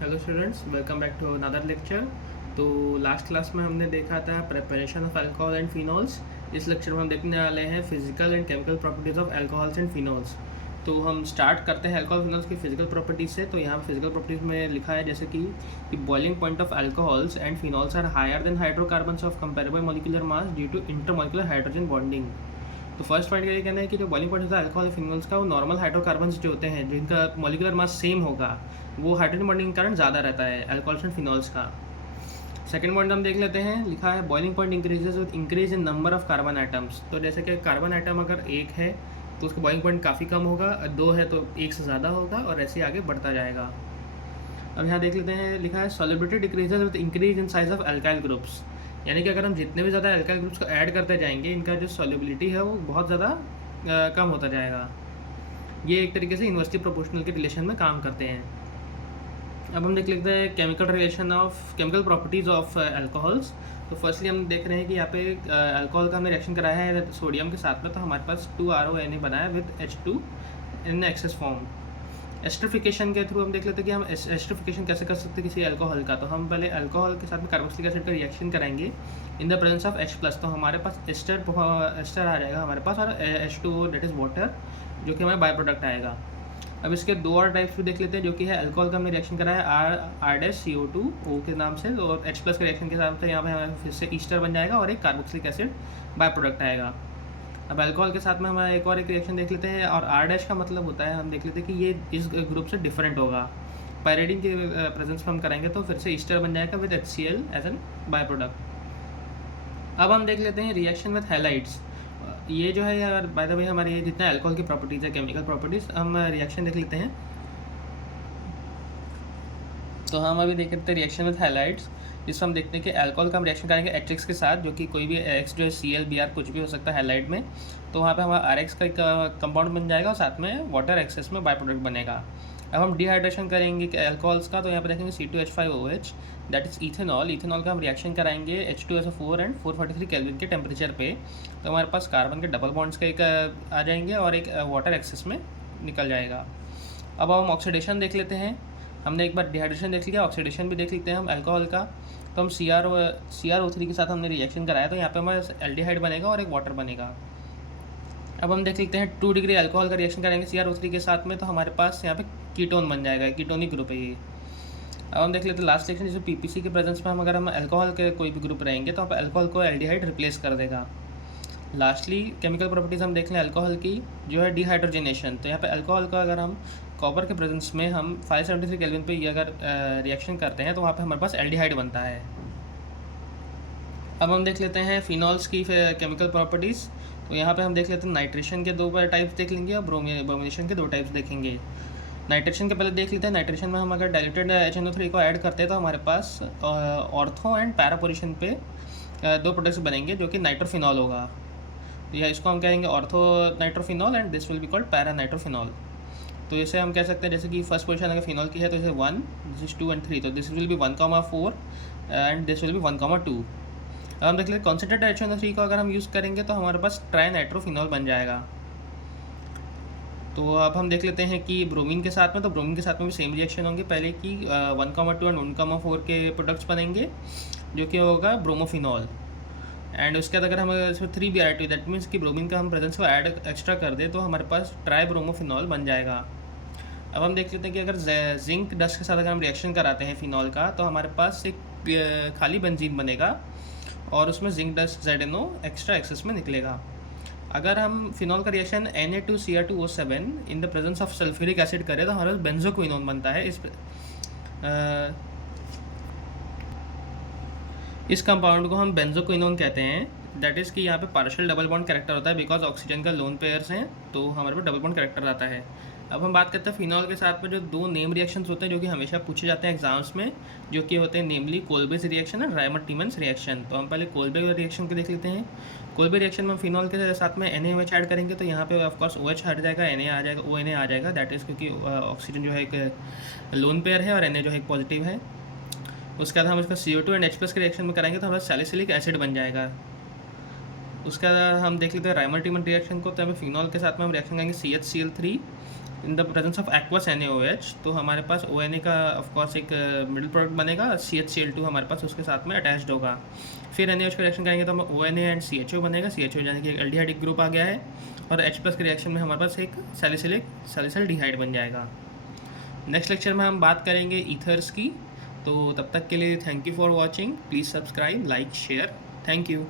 Hello students, welcome back to another lecture. तो last class में हमने देखा था preparation of alcohol and phenols. इस लेक्चर में हम देखने वाले हैं physical and chemical properties of alcohols and phenols. तो हम स्टार्ट करते हैं अल्कोहल फिनॉल्स की फिजिकल प्रॉपर्टीज से। तो यहाँ फिजिकल प्रॉपर्टीज में लिखा है जैसे कि boiling point of alcohols and phenols are higher than hydrocarbons of comparable molecular mass due to intermolecular hydrogen bonding. तो फर्स्ट पॉइंट का ये कहना है कि जो बॉइलिंग पॉइंट होता है अल्कोहल फिनॉल्स का, वो नॉर्मल हाइड्रोकार्बन्स जो होते हैं जिनका मॉलिक्यूलर मास सेम होगा, वो हाइड्रोजन बॉन्डिंग के कारण ज़्यादा रहता है अल्कोहल्स एंड फिनॉल्स का। सेकंड पॉइंट हम देख लेते हैं, लिखा है boiling point increases with increase in number of carbon atoms. तो जैसे कि कार्बन आइटम अगर एक है तो उसका बॉइलिंग पॉइंट काफ़ी कम होगा, दो है तो एक से ज़्यादा होगा, और ऐसे आगे बढ़ता जाएगा। अब यहाँ देख लेते हैं, लिखा है solubility decreases with increase in size of alkyl groups. यानी कि अगर हम जितने भी ज़्यादा अल्काइल ग्रुप्स को ऐड करते जाएंगे, इनका जो सॉलिबिलिटी है वो बहुत ज़्यादा कम होता जाएगा। ये एक तरीके से इन्वर्सली प्रोपोर्शनल के रिलेशन में काम करते हैं। अब हम देख लेते हैं केमिकल प्रॉपर्टीज़ ऑफ अल्कोहल्स। तो फर्स्टली हम देख रहे हैं कि यहाँ पे अल्कोहल का हमने रिएक्शन कराया है सोडियम के साथ में, तो हमारे पास 2RONA बना है with H2 in excess form. Esterification के थ्रू हम देख लेते हैं कि हम एस्टरिफिकेशन कैसे कर सकते हैं किसी अल्कोहल का। तो हम पहले अल्कोहल के साथ में कार्बोक्सिलिक एसिड का रिएक्शन कराएंगे इन द प्रेजेंस ऑफ H+। तो हमारे पास एस्टर आ जाएगा हमारे पास, और H2O दैट इज़ वाटर, जो कि हमारा बाय प्रोडक्ट आएगा। अब इसके दो और टाइप्स भी देख लेते हैं, जो कि है अल्कोहल का हमने रिएक्शन कराया है R-CO2O के नाम से, और H+ के रिएक्शन के नाम से यहाँ पे हमारे फिर से ईस्टर बन जाएगा और एक कार्बोक्सिलिक एसिड बाय प्रोडक्ट आएगा। अब अल्कोहल के साथ में हमारा एक रिएक्शन देख लेते हैं, और R- का मतलब होता है, हम देख लेते हैं कि ये इस ग्रुप से डिफरेंट होगा। पायरिडीन के प्रेजेंस में हम कराएंगे तो फिर से ईस्टर बन जाएगा with HCl as an by product. अब हम देख लेते हैं रिएक्शन विद हैलाइड्स। ये जो है यार, बाय द वे, हमारे ये जितना अल्कोहल की प्रॉपर्टीज़ है, केमिकल प्रॉपर्टीज़, हम रिएक्शन देख लेते हैं। तो हम अभी देख लेते हैं रिएक्शन विद हैलाइड्स, जिसमें हम देखते हैं कि अल्कोहल का हम रिएक्शन करेंगे एट्रिक्स के साथ, जो कि कोई भी एक्स जो है CL Br कुछ भी हो सकता है हैलाइड में। तो वहाँ पे हमारा RX का एक कंपाउंड बन जाएगा और साथ में वाटर एक्सेस में बाय प्रोडक्ट बनेगा। अब हम डिहाइड्रेशन करेंगे अल्कोहल्स का, तो यहाँ पे देखेंगे C2H5OH that is ethanol. Ethanol का हम रिएक्शन कराएंगे H2SO4 एंड 443 केल्विन के टेम्परेचर पे। तो हमारे पास कार्बन के डबल बॉन्ड्स का एक आ जाएंगे और एक वाटर एक्सेस में निकल जाएगा। अब हम ऑक्सीडेशन देख लेते हैं। हमने एक बार डिहाइड्रेशन देख लिया, ऑक्सीडेशन भी देख लेते हैं हम अल्कोहल का। तो हम CrO3 के साथ हमने रिएक्शन कराया, तो यहाँ पे हमारा एल्डिहाइड बनेगा और एक वाटर बनेगा। अब हम देख लेते हैं 2 डिग्री अल्कोहल का रिएक्शन करेंगे CrO3 के साथ में, तो हमारे पास यहाँ पे कीटोन बन जाएगा, कीटोनिक ग्रुप है ये। अब हम देख लेते हैं लास्ट रिएक्शन, जैसे PPC के प्रेजेंस में अगर हम अल्कोहल के कोई भी ग्रुप रहेंगे तो अल्कोहल को एल्डिहाइड रिप्लेस कर देगा। लास्टली केमिकल प्रॉपर्टीज़ हम देख लें अल्कोहल की, जो है डिहाइड्रोजनेशन। तो यहाँ पे अल्कोहल का अगर हम कॉपर के प्रेजेंस में हम 573 केल्विन पे ये अगर रिएक्शन करते हैं, तो वहाँ पे हमारे पास एल्डिहाइड बनता है। अब हम देख लेते हैं फिनॉल्स की केमिकल प्रॉपर्टीज़। तो यहाँ पे हम देख लेते हैं नाइट्रेशन के 2 टाइप्स देख लेंगे और ब्रोमिनेशन के 2 टाइप्स देखेंगे। नाइट्रेशन के पहले देख लेते हैं। नाइट्रेशन में हम अगर डाइल्यूटेड HNO3 को ऐड करते हैं, तो हमारे पास ऑर्थो एंड पैरा पोजीशन पे 2 प्रोडक्ट्स बनेंगे, जो कि नाइट्रोफिनॉल होगा। या इसको हम कहेंगे ortho nitrophenol and this will be called para nitrophenol. तो इसे हम कह सकते हैं, जैसे कि फर्स्ट पोजीशन अगर फिनॉल की है तो इसे 1, दिस इज 2 एंड 3, तो this will be 1,4 and this will be 1,2। अब हम देख लेते हैं कॉन्सेंट्रेटेड HNO3 को अगर हम यूज़ करेंगे तो हमारे पास ट्राई नाइट्रोफिनॉल बन जाएगा। तो अब हम देख लेते हैं कि ब्रोमीन के साथ में, तो ब्रोमीन के साथ में भी सेम रिएक्शन होंगे पहले की 1,2 एंड 1,4 के प्रोडक्ट्स बनेंगे, जो कि होगा ब्रोमोफिनॉल। एंड उसके बाद अगर हम इसमें 3 भी ऐड, दैट मीन्स कि ब्रोमीन का हम प्रेजेंस को ऐड एक्स्ट्रा कर दे, तो हमारे पास ट्राई ब्रोमोफिनॉल बन जाएगा। अब हम देख लेते हैं कि अगर जिंक डस्ट के साथ अगर हम रिएक्शन कराते हैं फिनॉल का, तो हमारे पास एक खाली बेंजीन बनेगा और उसमें zinc dust ZNO extra excess में निकलेगा। अगर हम फिनॉल का reaction Na2Cr2O7 in the presence of sulphuric acid करें, तो हमारा बेंजोक्विनोन बनता है। इस कंपाउंड को हम बेंजोक्विनोन कहते हैं। दैट इज़ कि यहाँ पे पार्शियल डबल बॉन्ड कैरेक्टर होता है, बिकॉज ऑक्सीजन का लोन पेयर्स हैं, तो हमारे पास डबल बॉन्ड कैरेक्टर आता है। अब हम बात करते हैं फिनॉल के साथ में जो 2 नेम रिएक्शंस होते हैं, जो कि हमेशा पूछे जाते हैं एग्जाम्स में, जो कि होते हैं नेमली कोल्बेज रिएक्शन और रायमर-टीमन्स रिएक्शन। तो हम पहले कोल्बे रिएक्शन को देख लेते हैं। कोल्बे रिएक्शन में हम फिनॉल के साथ में NaOH ऐड करेंगे, तो यहाँ पे ऑफकोर्स OH हट जाएगा, Na आ जाएगा, ONA आ जाएगा। दैट इज़ क्योंकि ऑक्सीजन जो है एक लोन पेयर है और Na जो है एक पॉजिटिव है। उसके बाद हम इसका CO2 एंड H+ के रिएक्शन में कराएंगे, तो हमारा सैलिसिलिक एसिड बन जाएगा। उसके बाद हम देख लेते हैं राइमर-टीमन रिएक्शन को, तो हमें फिनॉल के साथ में हम रिएक्शन करेंगे CHCl3 in the presence of aqueous NaOH, तो हमारे पास ONA का ऑफकोर्स एक मिडिल प्रोडक्ट बनेगा, CHCl2 हमारे पास उसके साथ में अटैच्ड होगा। फिर NaOH का रिएक्शन करेंगे तो हमें ONA एंड CHO बनेगा, CHO यानी कि एक एल्डिहाइडिक ग्रुप आ गया है, और H+ के रिएक्शन में हमारे पास एक सैलिसिलडिहाइड बन जाएगा। नेक्स्ट लेक्चर में हम बात करेंगे ईथर्स की। तो तब तक के लिए thank you for watching, please subscribe, like, share, thank you.